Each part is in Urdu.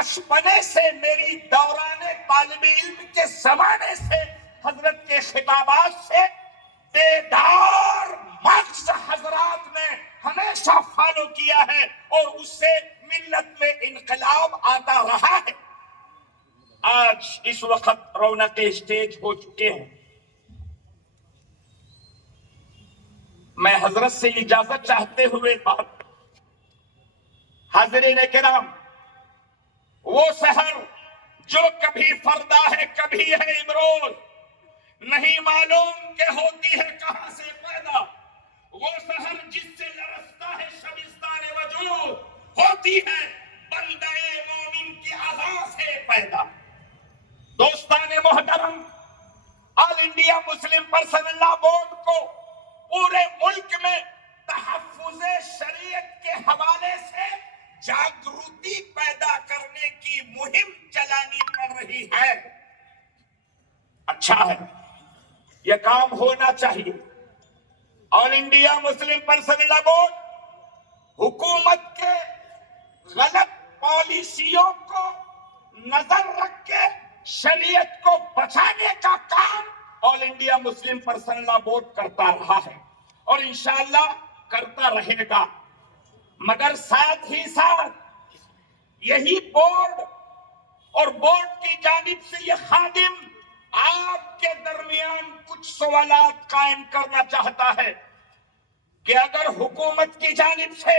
بچپنے سے میری دوران طالب علم کے زمانے سے حضرت کے خطابات سے بیدار مغز حضرات نے ہمیشہ فالو کیا ہے اور اس سے ملت میں انقلاب آتا رہا ہے۔ آج اس وقت رونق اسٹیج ہو چکے ہیں۔ میں حضرت سے اجازت چاہتے ہوئے بات، حاضرین کرام، وہ سحر جو کبھی فردا ہے کبھی ہے امروز، نہیں معلوم کہ ہوتی ہے کہاں سے پیدا، وہ سحر جس سے لرزتا ہے شبستان وجود، ہوتی ہے بندہ مومن کی عزا سے پیدا۔ دوستان محترم، آل انڈیا مسلم پرسنل لا بورڈ کو پورے ملک میں تحفظ شریعت کے حوالے سے جاگرتی پیدا کرنے کی مہم چلانی پڑ رہی ہے۔ اچھا ہے، یہ کام ہونا چاہیے۔ آل انڈیا مسلم پرسنل لا بورڈ حکومت کے غلط پالیسیوں کو نظر رکھ کے شریعت کو بچانے کا کام آل انڈیا مسلم پرسنل لا بورڈ کرتا رہا ہے اور انشاءاللہ کرتا رہے گا، مگر ساتھ ہی ساتھ یہی بورڈ اور بورڈ کی جانب سے یہ خادم آپ کے درمیان کچھ سوالات قائم کرنا چاہتا ہے کہ اگر حکومت کی جانب سے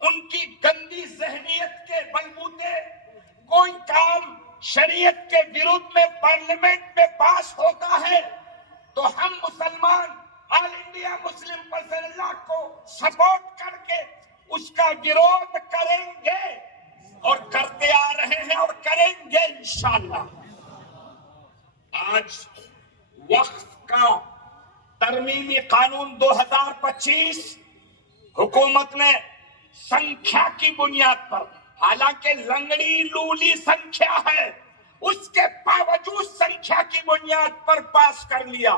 ان کی گندی ذہنیت کے بلبوتے کوئی کام شریعت کے ورودھ میں پارلیمنٹ میں پاس ہوتا ہے تو ہم مسلمان آل انڈیا مسلم پرسنل لا کو سپورٹ کر کے اس کا ورودھ کریں گے اور کرتے آ رہے ہیں اور کریں گے انشاءاللہ۔ آج وقت کا ترمیمی قانون 2025 حکومت نے سنکھیا کی بنیاد پر، حالانکہ لنگڑی لولی سنکھیا ہے، اس کے باوجود سنکھیا کی بنیاد پر پاس کر لیا۔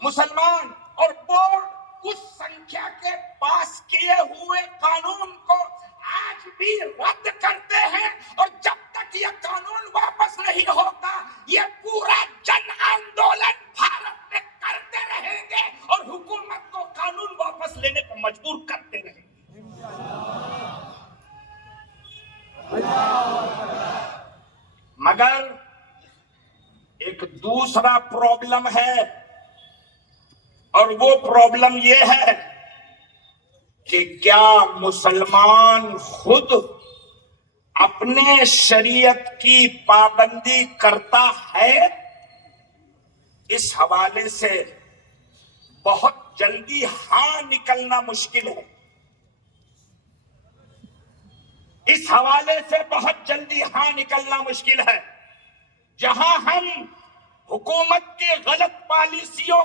مسلمان اور بورڈ اس سنکھیا کے پاس کیے ہوئے قانون کو آج بھی رد کرتے ہیں اور جب تک یہ قانون واپس نہیں ہوتا یہ پورا جن آندولن بھارت میں کرتے رہیں گے اور حکومت کو قانون واپس لینے پر مجبور کرتے رہیں گے۔ مگر ایک دوسرا پرابلم ہے اور وہ پرابلم یہ ہے کہ کیا مسلمان خود اپنے شریعت کی پابندی کرتا ہے؟ اس حوالے سے بہت جلدی ہاں نکلنا مشکل ہے۔ اس حوالے سے بہت جلدی ہاں نکلنا مشکل ہے۔ جہاں ہم حکومت کی غلط پالیسیوں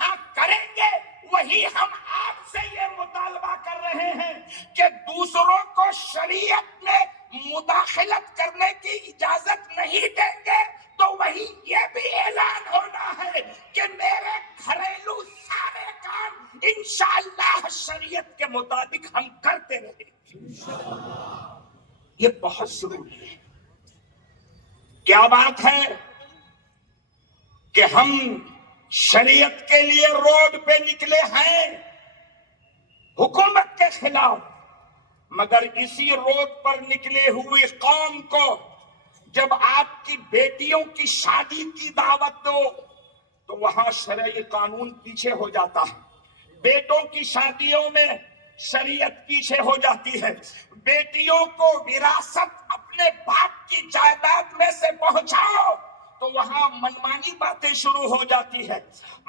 ہاں کریں گے، وہی ہم آپ سے یہ مطالبہ کر رہے ہیں کہ دوسروں کو شریعت میں مداخلت کرنے کی اجازت نہیں دیں گے، تو وہی یہ بھی اعلان ہونا ہے کہ میرے گھریلو سارے کام انشاءاللہ شریعت کے مطابق ہم کرتے رہیں گے۔ یہ بہت ضروری ہے۔ کیا بات ہے کہ ہم شریعت کے لیے روڈ پہ نکلے ہیں حکومت کے خلاف، مگر اسی روڈ پر نکلے ہوئے قوم کو جب آپ کی بیٹیوں کی شادی کی دعوت دو تو وہاں شرعی قانون پیچھے ہو جاتا ہے، بیٹوں کی شادیوں میں شریعت پیچھے ہو جاتی ہے، بیٹیوں کو وراثت اپنے باپ کی جائیداد میں سے پہنچاؤ تو وہاں منمانی باتیں شروع ہو جاتی ہے۔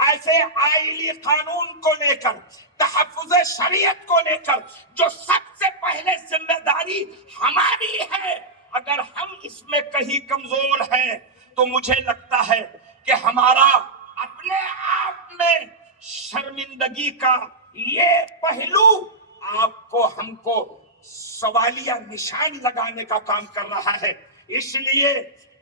ایسے آئلی قانون کو لے کر، تحفظ شریعت کو لے کر جو سب سے پہلے ذمہ داری ہماری ہے، اگر ہم اس میں کہیں کمزور ہیں تو مجھے لگتا ہے کہ ہمارا اپنے آپ میں شرمندگی کا یہ پہلو آپ کو ہم کو سوالیہ نشان لگانے کا کام کر رہا ہے۔ اس لیے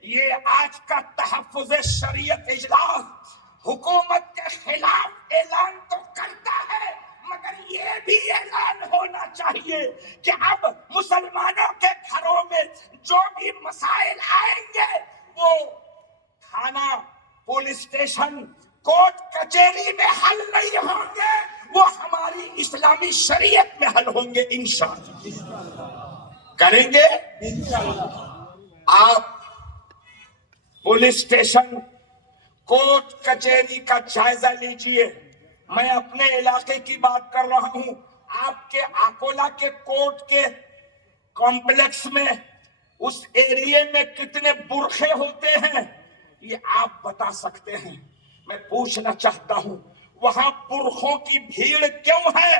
یہ آج کا تحفظ شریعت اجلاس حکومت کے خلاف اعلان تو کرتا ہے، مگر یہ بھی اعلان ہونا چاہیے کہ اب مسلمانوں کے گھر گھروں میں جو بھی مسائل آئیں گے وہ تھانہ، پولیس اسٹیشن، کورٹ کچہری میں حل نہیں ہوں گے، وہ ہماری اسلامی شریعت میں حل ہوں گے انشاءاللہ۔ کریں گے آپ پولیس اسٹیشن، کورٹ کچہری کا جائزہ لیجئے۔ میں اپنے علاقے کی بات کر رہا ہوں، آپ کے آکولہ کے کورٹ کے کمپلیکس میں اس ایریے میں کتنے برخے ہوتے ہیں یہ آپ بتا سکتے ہیں؟ میں پوچھنا چاہتا ہوں وہاں برخوں کی بھیڑ کیوں ہے؟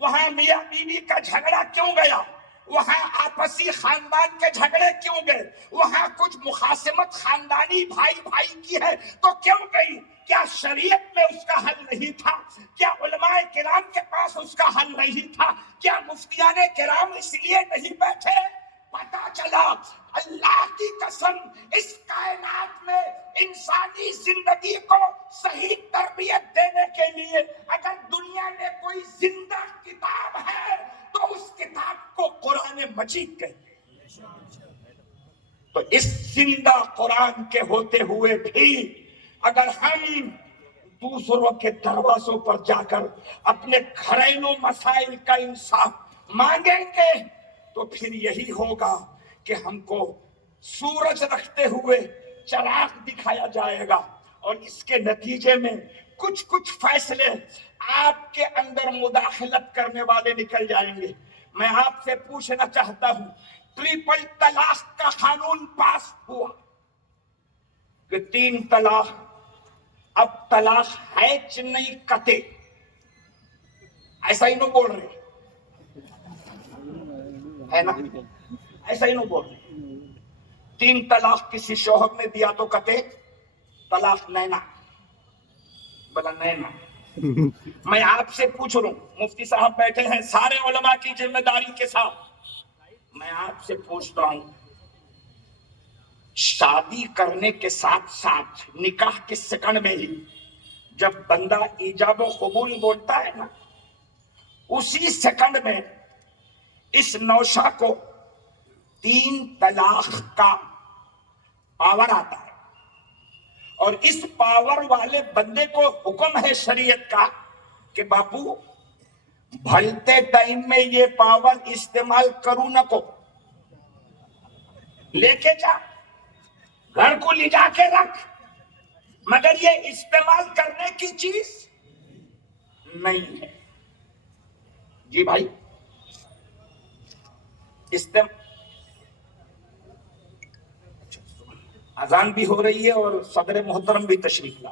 وہاں میاں بیوی کا جھگڑا کیوں گیا؟ وہاں آپسی خاندان کے جھگڑے کیوں گئے؟ وہاں کچھ مخاصمت خاندانی بھائی بھائی کی ہے تو کیوں گئی؟ کیا شریعت میں اس کا حل نہیں تھا؟ کیا علماء کرام کے پاس اس کا حل نہیں تھا؟ کیا مفتیان کرام اس لیے نہیں بیٹھے؟ پتا چلا اللہ کی قسم اس کائنات میں انسانی زندگی کو صحیح تربیت دینے کے لیے اگر دنیا میں کوئی زندہ کتاب ہے تو اس کتاب کو قرآن مجید کہتے ہیں۔ تو اس زندہ قرآن کے ہوتے ہوئے بھی اگر ہم دوسروں کے دروازوں پر جا کر اپنے گھریلو مسائل کا انصاف مانگیں گے تو پھر یہی ہوگا کہ ہم کو سورج رکھتے ہوئے چراغ دکھایا جائے گا، اور اس کے نتیجے میں کچھ فیصلے آپ کے اندر مداخلت کرنے والے نکل جائیں گے۔ میں آپ سے پوچھنا چاہتا ہوں، ٹرپل طلاق کا قانون پاس ہوا کہ 3 طلاق، اب طلاق ہے چنئی کتے، ایسا ہی نہ بول رہے ہے نا؟ ایسا ہی نہ بول رہے۔ 3 طلاق کسی شوہر نے دیا تو کتے طلاق نینا، بلا نینا۔ میں آپ سے پوچھ رہا ہوں، مفتی صاحب بیٹھے ہیں سارے علماء کی ذمہ داری کے ساتھ، میں آپ سے پوچھتا ہوں شادی کرنے کے ساتھ ساتھ نکاح کے سیکنڈ میں ہی جب بندہ ایجاب و قبول بولتا ہے نا، اسی سیکنڈ میں اس نوشا کو 3 طلاق کا پاور آتا ہے، اور اس پاور والے بندے کو حکم ہے شریعت کا کہ باپو بھلتے ٹائم میں یہ پاور استعمال کروں نہ کو، لے کے جا گھر کو لے جا کے رکھ، مگر یہ استعمال کرنے کی چیز نہیں ہے۔ جی بھائی، اذان بھی ہو رہی ہے اور صدر محترم بھی تشریف لا۔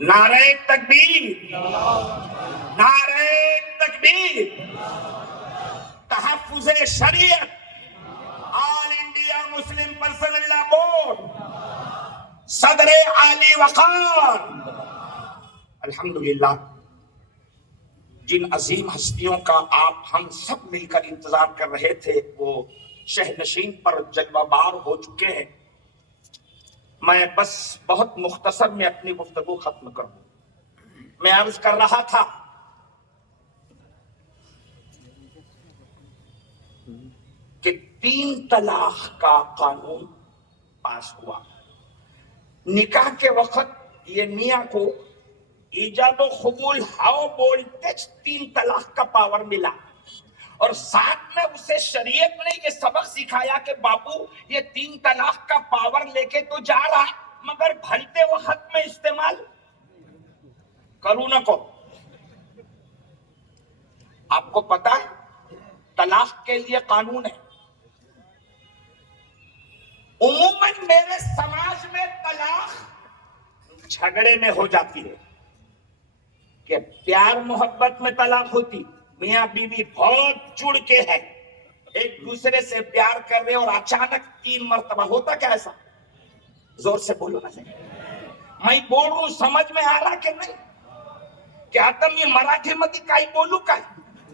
نعرہ تکبیر، نعرہ تکبیر، تحفظ شریعت، آل انڈیا مسلم پرسنل لا بورڈ، صدر عالی وقار۔ الحمدللہ جن عظیم ہستیوں کا آپ ہم سب مل کر انتظار کر رہے تھے وہ شہنشین پر جلوہ بار ہو چکے ہیں۔ میں بس بہت مختصر میں اپنی گفتگو ختم کروں۔ میں عرض کر رہا تھا کہ 3 طلاق کا قانون پاس ہوا۔ نکاح کے وقت یہ میاں کو ایجاب و قبول ہاؤ بولتے 3 طلاق کا پاور ملا، اور ساتھ میں اسے شریعت نے یہ سبق سکھایا کہ بابو یہ 3 طلاق کا پاور لے کے تو جا رہا مگر بھلتے وقت میں استعمال کروں نہ کو. آپ کو پتا ہے طلاق کے لیے قانون ہے. عموماً میرے سماج میں طلاق جھگڑے میں ہو جاتی ہے کہ پیار محبت میں طلاق ہوتی. میاں بیوی بہت جڑ کے ہے, ایک دوسرے سے پیار کر رہے اور اچانک 3 مرتبہ ہوتا. کیا ایسا؟ زور سے بولو نا. میں بول رہا ہوں, سمجھ میں آ رہا کہ نہیں؟ کیا تم یہ مراٹھی مدی کائی بولو کا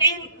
3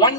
1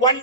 1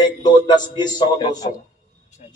1, 2, 10, 20, 100, 200.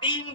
3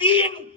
3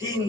3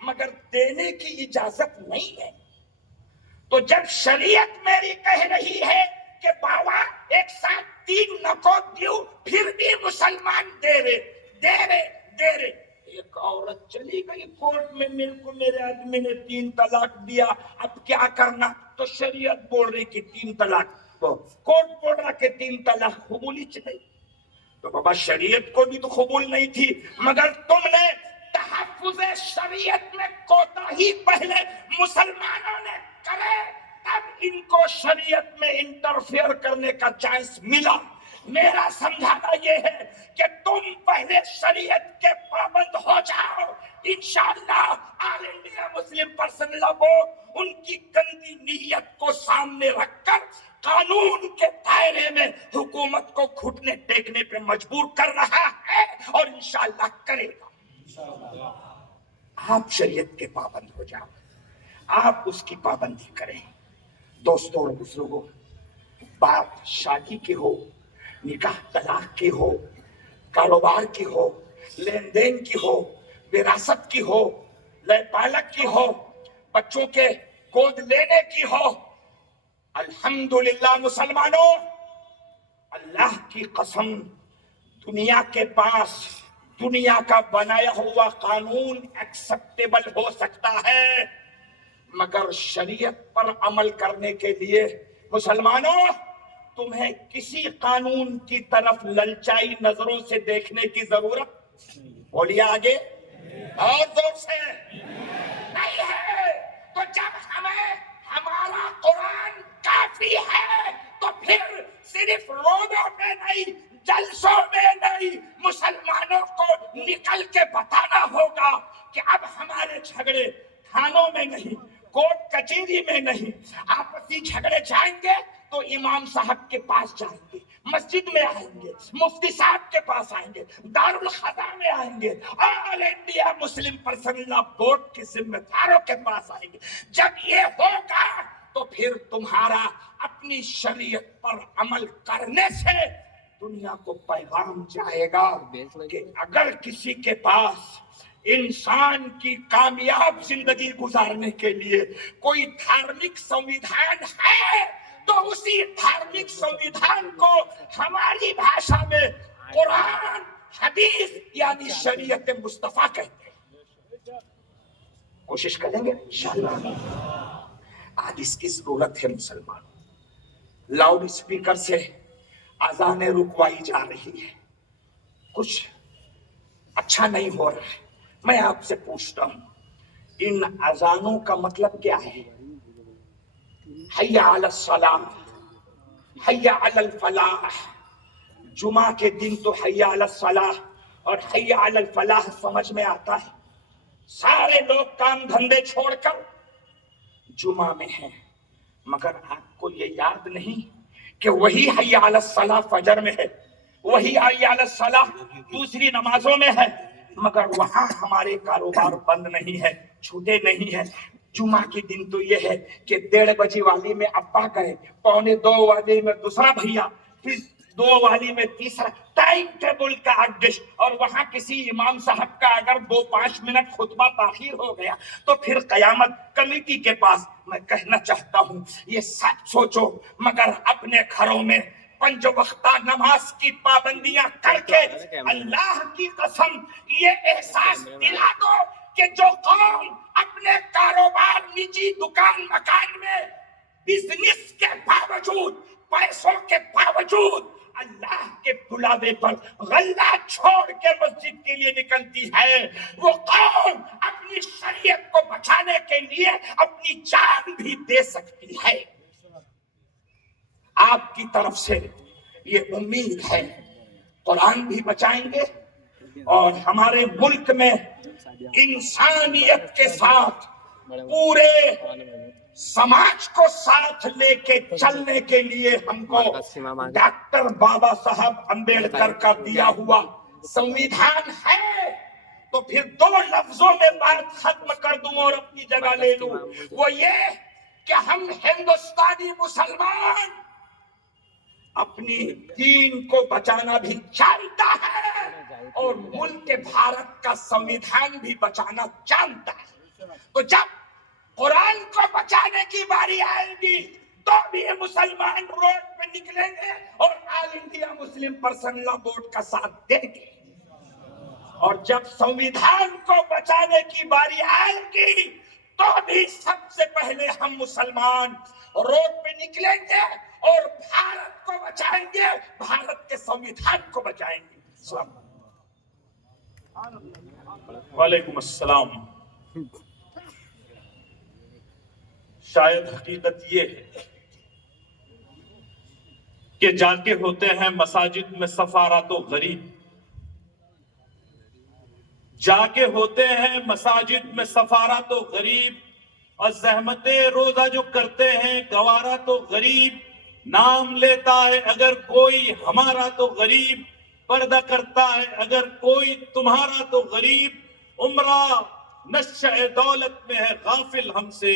مگر دینے کی اجازت نہیں ہے۔ تو جب شریعت میری کہہ رہی ہے کہ بابا ایک ساتھ 3 نکو دیو پھر بھی مسلمان دے رہے، ایک عورت چلی گئی کورٹ میں، میرے آدمی نے 3 طلاق دیا، اب کیا کرنا؟ تو شریعت بول رہی کہ 3 طلاق، تو کورٹ بول رہا کہ 3 طلاق قبول ہی نہیں۔ تو بابا شریعت کو بھی تو قبول نہیں تھی، مگر تم نے تحفظ شریعت میں کوتاہی پہلے مسلمانوں نے کرے، تب ان کو شریعت میں انٹرفیئر کرنے کا چانس ملا۔ میرا سمجھانا یہ ہے کہ تم پہلے شریعت کے پابند ہو جاؤ، انشاءاللہ آل انڈیا مسلم پرسنل لا بورڈ ان کی گندی نیت کو سامنے رکھ کر قانون کے دائرے میں حکومت کو گھٹنے ٹیکنے پہ مجبور کر رہا ہے، اور انشاءاللہ کرے گا۔ آپ شریعت کے پابند ہو جاؤ، آپ اس کی پابندی کریں۔ دوستوں اور بزرگوں، بات شادی کی ہو، نکاح طلاق کی ہو، کاروبار کی ہو، لین دین کی ہو، وراثت کی ہو، لے پالک کی ہو، بچوں کے گود لینے کی ہو، الحمدللہ مسلمانوں، اللہ کی قسم، دنیا کے پاس دنیا کا بنایا ہوا قانون ایکسپٹیبل ہو سکتا ہے، مگر شریعت پر عمل کرنے کے لیے مسلمانوں تمہیں کسی قانون کی طرف للچائی نظروں سے دیکھنے کی ضرورت، بولیے آگے اور زور سے، نہیں ہے۔ تو جب ہمیں ہمارا قرآن کافی ہے تو پھر صرف روڈوں میں نہیں، جلسوں میں نہیں، مسلمانوں کو نکل کے بتانا ہوگا کہ اب ہمارے جھگڑے تھانوں میں نہیں، کورٹ کچہری میں نہیں، آپسی جھگڑے جائیں گے تو امام صاحب کے پاس جائیں گے، مسجد میں آئیں گے، مفتی صاحب کے پاس آئیں گے، دارالخضا میں آئیں گے، آل انڈیا مسلم پرسنل لا بورڈ کے ذمہ داروں کے پاس آئیں گے۔ جب یہ ہوگا تو پھر تمہارا اپنی شریعت پر عمل کرنے سے دنیا کو پیغام جائے گا کہ اگر کسی کے پاس انسان کی کامیاب زندگی گزارنے کے لیے کوئی دھارمک سنویدھان ہے تو اسی دھارمک سنویدھان کو ہماری بھاشا میں قرآن، حدیث یعنی شریعت مصطفیٰ کہتے ہیں۔ کوشش کریں گے انشاءاللہ۔ آج اس کی ضرورت ہے مسلمان، لاؤڈ اسپیکر سے اذانیں رکوائی جا رہی ہے، کچھ اچھا نہیں ہو رہا ہے۔ میں آپ سے پوچھتا ہوں ان اذانوں کا مطلب کیا ہے؟ حی علی الصلاۃ، حی علی الفلاح۔ جمعہ کے دن تو حی علی الصلاۃ اور حی علی الفلاح سمجھ میں آتا ہے، سارے لوگ کام دھندے چھوڑ کر جمعہ میں ہیں، مگر آپ کو یہ یاد نہیں کہ وہی حی علی الصلاۃ فجر میں ہے، وہی حی علی الصلاۃ دوسری نمازوں میں ہے، مگر وہاں ہمارے کاروبار بند نہیں ہے، چھوٹے نہیں ہیں۔ جمعہ کے دن تو یہ ہے کہ 1:30 بجے والی میں ابا گئے، 1:45 والی میں دوسرا بھیا، پھر 2 والی میں تیسرا، ٹائم ٹیبل کا ایڈجسٹ، اور وہاں کسی امام صاحب کا اگر 2-5 منٹ خطبہ تاخیر ہو گیا تو پھر قیامت کمیٹی کے پاس۔ میں کہنا چاہتا ہوں یہ سب سوچو، مگر اپنے گھروں میں 5 وقتہ نماز کی پابندیاں کر کے اللہ کی قسم یہ احساس دلا دو کہ جو قوم اپنے کاروبار، نجی دکان مکان میں بزنس کے باوجود، پیسوں کے باوجود اللہ کے بلاوے پر غلہ چھوڑ کے مسجد کے لیے نکلتی ہے، وہ قوم اپنی شریعت کو بچانے کے لیے اپنی جان بھی دے سکتی ہے۔ آپ کی طرف سے یہ امید ہے قرآن بھی بچائیں گے اور ہمارے ملک میں انسانیت کے ساتھ پورے سماج کو ساتھ لے کے چلنے کے لیے ہم کو ڈاکٹر بابا صاحب امبیڈکر کا دیا ہوا سنویدھان ہے۔ تو پھر 2 لفظوں میں بات ختم کر دوں اور اپنی جگہ لے لوں، وہ یہ کہ ہم ہندوستانی مسلمان اپنی دین کو بچانا بھی جانتا ہے اور ملک بھارت کا سنویدھان بھی بچانا جانتا ہے۔ تو جب قرآن کو بچانے کی باری آئے گی تو بھی یہ مسلمان روڈ پہ نکلیں گے اور آل انڈیا مسلم پرسنل لا بورڈ کا ساتھ دیں گے. اور جب سنویدھان کو بچانے کی باری آئے گی تو بھی سب سے پہلے ہم مسلمان روڈ پہ نکلیں گے اور بھارت کو بچائیں گے, بھارت کے سنویدھان کو بچائیں گے. السلام وعلیکم السلام. شاید حقیقت یہ ہے کہ جا کے ہوتے ہیں مساجد میں سفارات و غریب, جا کے ہوتے ہیں مساجد میں سفارات و غریب, اور زحمتیں روزہ جو کرتے ہیں گوارا تو غریب, نام لیتا ہے اگر کوئی ہمارا تو غریب, پردہ کرتا ہے اگر کوئی تمہارا تو غریب, عمرہ نشہ دولت میں ہے غافل ہم سے,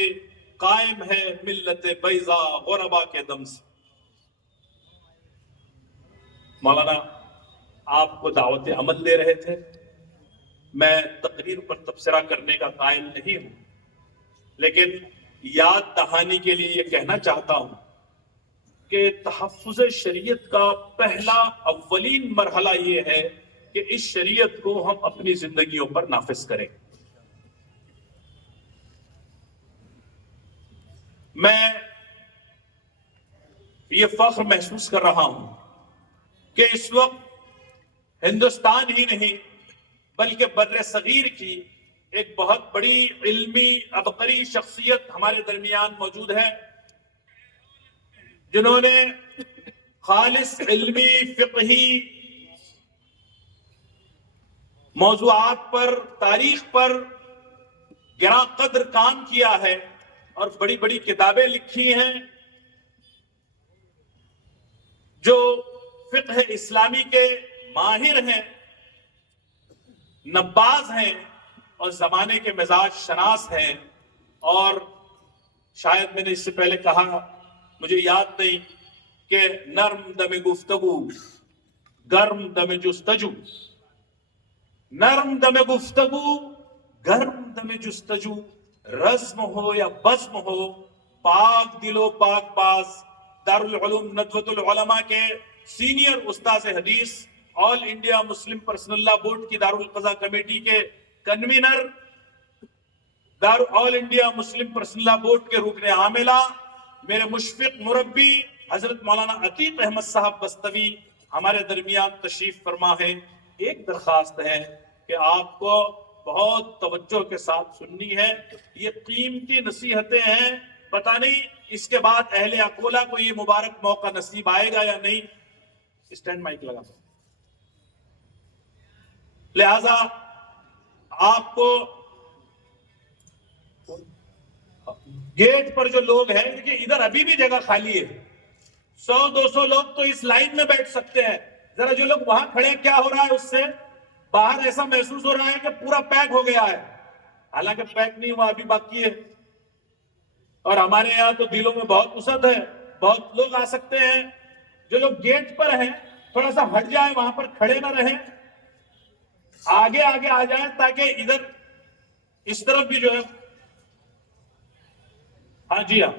قائم ہے ملت بیضا غربا کے دم سے. مولانا آپ کو دعوت عمل دے رہے تھے, میں تقریر پر تبصرہ کرنے کا قائل نہیں ہوں, لیکن یاد دہانی کے لیے یہ کہنا چاہتا ہوں کہ تحفظ شریعت کا پہلا اولین مرحلہ یہ ہے کہ اس شریعت کو ہم اپنی زندگیوں پر نافذ کریں. میں یہ فخر محسوس کر رہا ہوں کہ اس وقت ہندوستان ہی نہیں بلکہ بر صغیر کی ایک بہت بڑی علمی عبقری شخصیت ہمارے درمیان موجود ہے, جنہوں نے خالص علمی فقہی موضوعات پر, تاریخ پر گراں قدر کام کیا ہے اور بڑی بڑی کتابیں لکھی ہیں, جو فقہ اسلامی کے ماہر ہیں, نباز ہیں اور زمانے کے مزاج شناس ہیں. اور شاید میں نے اس سے پہلے کہا, مجھے یاد نہیں, کہ نرم دم گفتگو گرم دم جستجو, نرم دم گفتگو گرم دم جستجو, رزم ہو یا بزم ہو پاک دل و پاک باز. دارالعلوم ندوۃ العلماء کے سینئر استاذ حدیث, آل انڈیا مسلم پرسنل لا بورڈ کی دارالقضاء کمیٹی کے کنوینر, آل انڈیا مسلم پرسنل لا بورڈ کے رکن عاملہ, میرے مشفق مربی حضرت مولانا عتیق احمد صاحب بستوی ہمارے درمیان تشریف فرما ہے. ایک درخواست ہے کہ آپ کو بہت توجہ کے ساتھ سننی ہے, یہ قیمتی نصیحتیں ہیں, پتہ نہیں اس کے بعد اہل اکولا کو یہ مبارک موقع نصیب آئے گا یا نہیں. اسٹینڈ مائک لگا. لہذا آپ کو گیٹ پر جو لوگ ہیں, دیکھیں ادھر ابھی بھی جگہ خالی ہے, 100-200 لوگ تو اس لائن میں بیٹھ سکتے ہیں. ذرا جو لوگ وہاں کھڑے ہیں, کیا ہو رہا ہے اس سے باہر ایسا محسوس ہو رہا ہے کہ پورا پیک ہو گیا ہے, حالانکہ پیک نہیں ہوا, ابھی باقی ہے. اور ہمارے یہاں تو دلوں میں بہت وسعت ہے, بہت لوگ آ سکتے ہیں. جو لوگ گیٹ پر ہیں تھوڑا سا ہٹ جائیں, وہاں پر کھڑے نہ رہیں, آگے آگے آ جائیں تاکہ ادھر اس طرف بھی جو ہے. ہاں جی ہاں,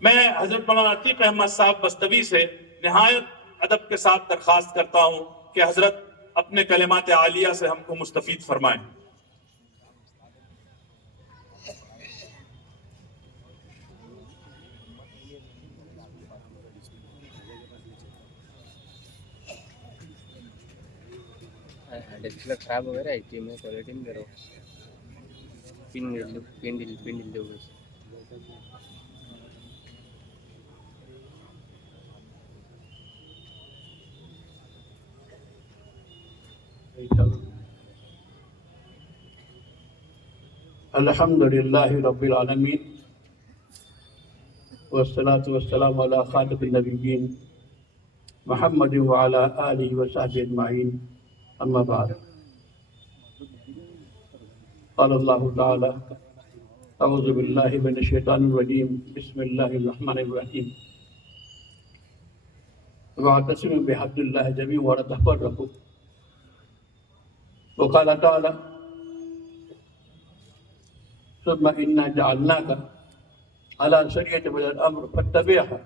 میں حضرت مولانا عتیق احمد صاحب بستوی سے نہایت ادب کے ساتھ درخواست کرتا ہوں کہ حضرت اپنے کلمات عالیہ سے ہم کو مستفید فرمائیں. ڈسپلے خراب ہو گیا ہے, میں کوالٹی نہیں دے رہا ہوں, پن دے ہوئے. الحمد للہ رب العالمین والصلاة والسلام علی خاتم النبیین محمد وعلی آلہ وصحبہ اجمعین, اما بعد. قال اللہ تعالی اعوذ باللہ من الشیطان الرجیم, بسم اللہ الرحمن الرحیم, واعتصموا بحبل اللہ جميعا ولا تفرقوا. وقال تعالی ثم إنا جعلناك على شريعة من الأمر فاتبعها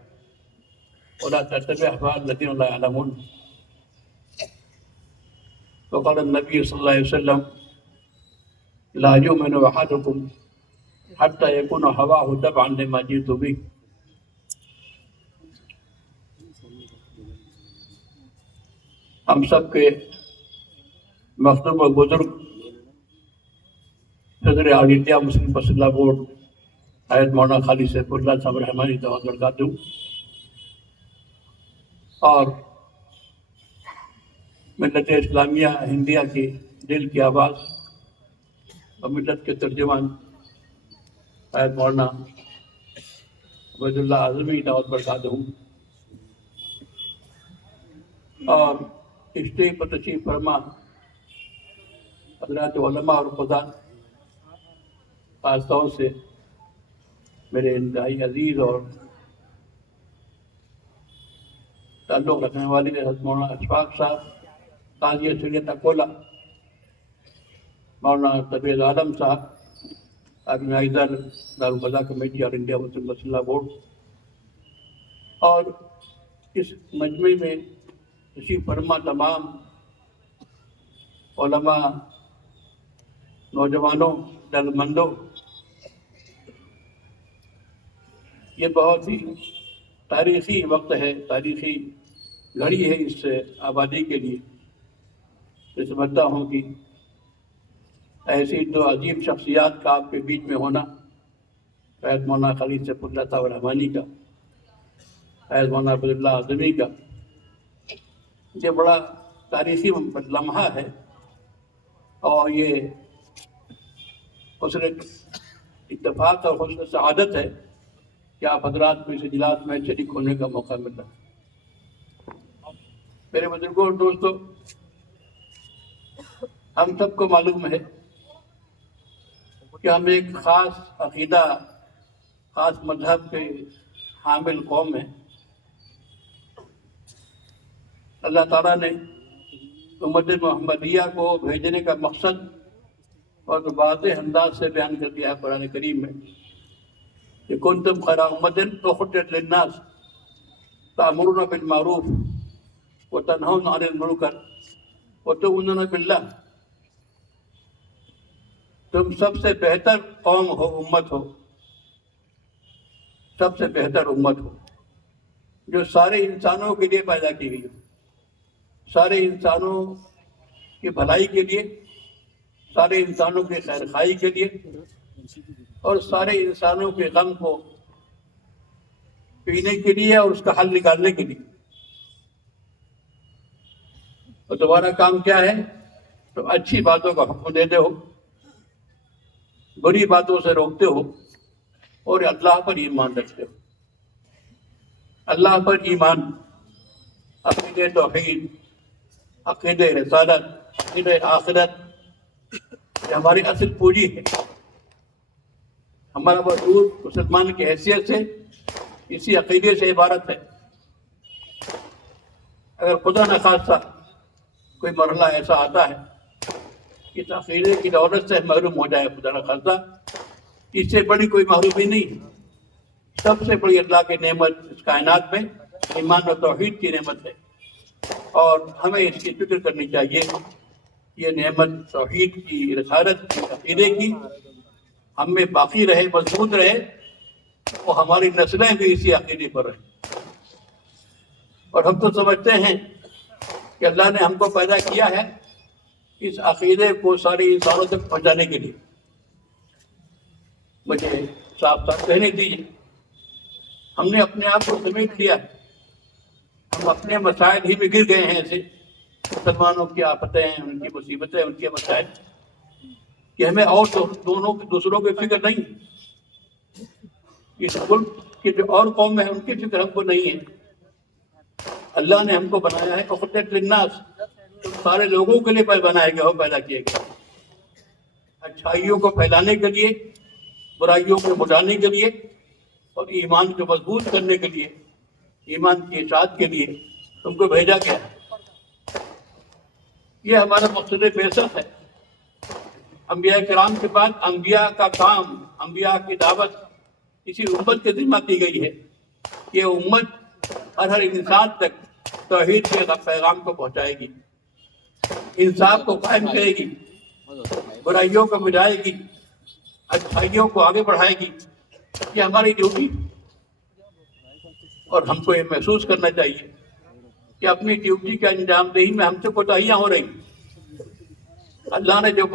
ولا تتبع أهواء الذين لا يعلمون. وقال النبي صلى الله عليه وسلم لا يؤمن أحدكم حتى يكون هواه تبعا لما جئت به. ہم سب کے مخدوم و بزرگ صدر آل انڈیا مسلم فصلہ بورڈ حضرت مولانا خالد سیف اللہ صاحب رحمانی دعوت برکاتہ اور ملت اسلامیہ ہندیہ کی دل کی آواز اور ملت کے ترجمان حضرت مولانا عبید اللہ اعظمی دعوت برکاتہ اور اسٹیج پر تشریف فرما حضرات علماء اور خدا خاص طور سے میرے انتہائی عزیز اور تعلق رکھنے والے حضرت مولانا اشفاق صاحب قاضی شریعت اکولہ، مولانا طبیعت عالم صاحب آرگنائزر دارالقضا کمیٹی اور انڈیا مسلم فصلہ بورڈ، اور اس مجمع میں تشریف فرما تمام علماء، نوجوانوں، دلمندوں، یہ بہت ہی تاریخی وقت ہے، تاریخی گھڑی ہے اس آبادی کے لیے۔ میں سمجھتا ہوں کہ ایسی دو عظیم شخصیات کا آپ کے بیچ میں ہونا، حضرت مولانا خالد سیف اللہ صاحب رحمانی کا، حضرت مولانا عبید اللہ اعظمی کا، یہ بڑا تاریخی لمحہ ہے، اور یہ حسن اتفاق اور حسن سعادت ہے کہ آپ حضرات کو اس اجلاس میں شریک ہونے کا موقع ملا۔ میرے بزرگوں اور دوستوں، ہم سب کو معلوم ہے کہ ہم ایک خاص عقیدہ، خاص مذہب کے حامل قوم ہیں۔ اللہ تعالیٰ نے امت محمدیہ کو بھیجنے کا مقصد اور واضح انداز سے بیان کر دیا ہے قرآن کریم میں کہ کنتم خیر امۃ اخرجت للناس تأمرون بالمعروف وتنہون عن المنکر وتؤمنون باللہ۔ تم سب سے بہتر قوم ہو، امت ہو، سب سے بہتر امت ہو جو سارے انسانوں کے لیے پیدا کی گئی ہو، سارے انسانوں کی بھلائی کے لیے، سارے انسانوں کے خیر خواہی کے لیے، اور سارے انسانوں کے غم کو پینے کے لیے اور اس کا حل نکالنے کے لیے۔ اور تمہارا کام کیا ہے؟ تو اچھی باتوں کا حکم دیتے ہو، بری باتوں سے روکتے ہو، اور اللہ پر ایمان رکھتے ہو۔ اللہ پر ایمان، عقیدہ توحید، عقیدہ رسالت، عقیدہ آخرت، یہ ہماری اصل پونجی ہے۔ ہمارا وجود مسلمان کی حیثیت سے اسی عقیدے سے عبارت ہے۔ اگر خدا نخواستہ کوئی مرحلہ ایسا آتا ہے کہ اس عقیدے کی دولت سے محروم ہو جائے، خدا نخواستہ، اس سے بڑی کوئی محرومی نہیں۔ سب سے بڑی اللہ کی نعمت اس کائنات میں ایمان و توحید کی نعمت ہے، اور ہمیں اس کی فکر کرنی چاہیے۔ یہ نعمت توحید کی، رسالت کی، عقیدے کی ہم میں باقی رہے، مضبوط رہے، اور ہماری نسلیں بھی اسی عقیدے پر رہیں۔ اور ہم تو سمجھتے ہیں کہ اللہ نے ہم کو پیدا کیا ہے اس عقیدے کو سارے انسانوں تک پہنچانے کے لیے۔ مجھے صاف صاف کہنے دیجیے، ہم نے اپنے آپ کو سمیٹ لیا ہے، ہم اپنے مسائل ہی میں گر گئے ہیں، ایسے مسلمانوں کی آفتیں ہیں، ان کی مصیبتیں، ان کے مسائل، کہ ہمیں اور دوسروں کی فکر نہیں۔ اس ملک کی جو اور قوم ہے ان کی فکر ہم کو نہیں ہے۔ اللہ نے ہم کو بنایا ہے اخرجت للناس، تم سارے لوگوں کے لیے بنائے گئے ہو، پیدا کیے گئے، اچھائیوں کو پھیلانے کے لیے، برائیوں کو مٹانے کے لیے، اور ایمان کو مضبوط کرنے کے لیے، ایمان کی اشاعت کے لیے تم کو بھیجا گیا ہے۔ یہ ہمارا مقصد بعثت ہے۔ انبیاء کرام کے بعد انبیاء کا کام، انبیاء کی دعوت اسی امت کے ذمہ دی گئی ہے. یہ امت ہر انسان تک توحید کے پیغام کو پہنچائے گی، انصاف کو قائم کرے گی، برائیوں کو مٹائے گی، اچھائیوں کو آگے بڑھائے گی. یہ ہماری ڈیوٹی، اور ہم کو یہ محسوس کرنا چاہیے کہ اپنی ڈیوٹی کے انجام دہی میں ہم سے کوتاہیاں ہو رہی. اللہ نے جو